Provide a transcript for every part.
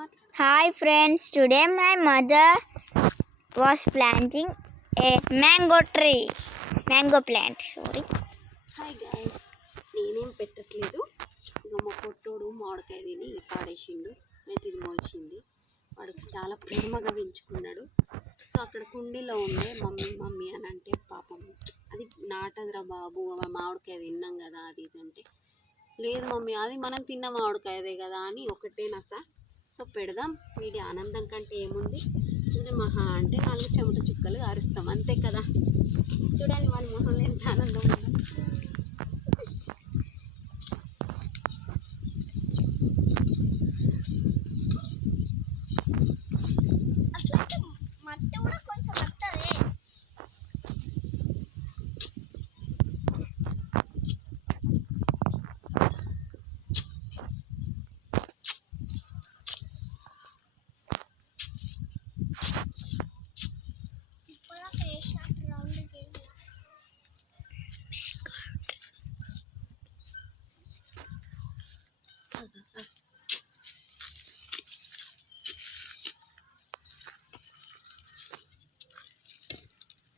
Hi friends, today my mother was planting a mango plant. Sorry. Hi guys, నేనేం పెట్టట్లేదు. ఇక మా పొట్టోడు మామిడికాయ తిని పాడేసిండు. అయితే ఇది మొలిచింది. వాడికి చాలా ప్రేమగా పెంచుకున్నాడు. సో అక్కడ కుండీలో ఉండే మమ్మీ మమ్మీ అని అంటే పాపం అది నాటదురా బాబు, మామిడికాయ తిన్నాం కదా అది ఇది అంటే, లేదు మమ్మీ అది మనం తిన్న మామిడికాయదే కదా అని ఒకటే నస. సో పెడదాం, వీడి ఆనందం కంటే ఏముంది. చూడండి, మహా అంటే 4 చెమట చుక్కలు అరుస్తాం అంతే కదా. చూడండి వాడి మొహంలో ఎంత ఆనందం ఉందో. మట్టి కూడా కొంచెం వస్తుంది.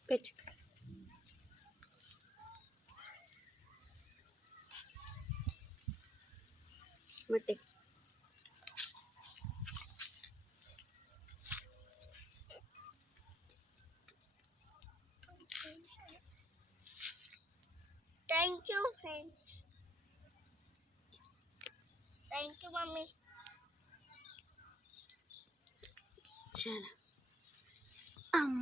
పెట్టు. మట్టి Thank you friends. Thank you mummy. చాలా అమ్మ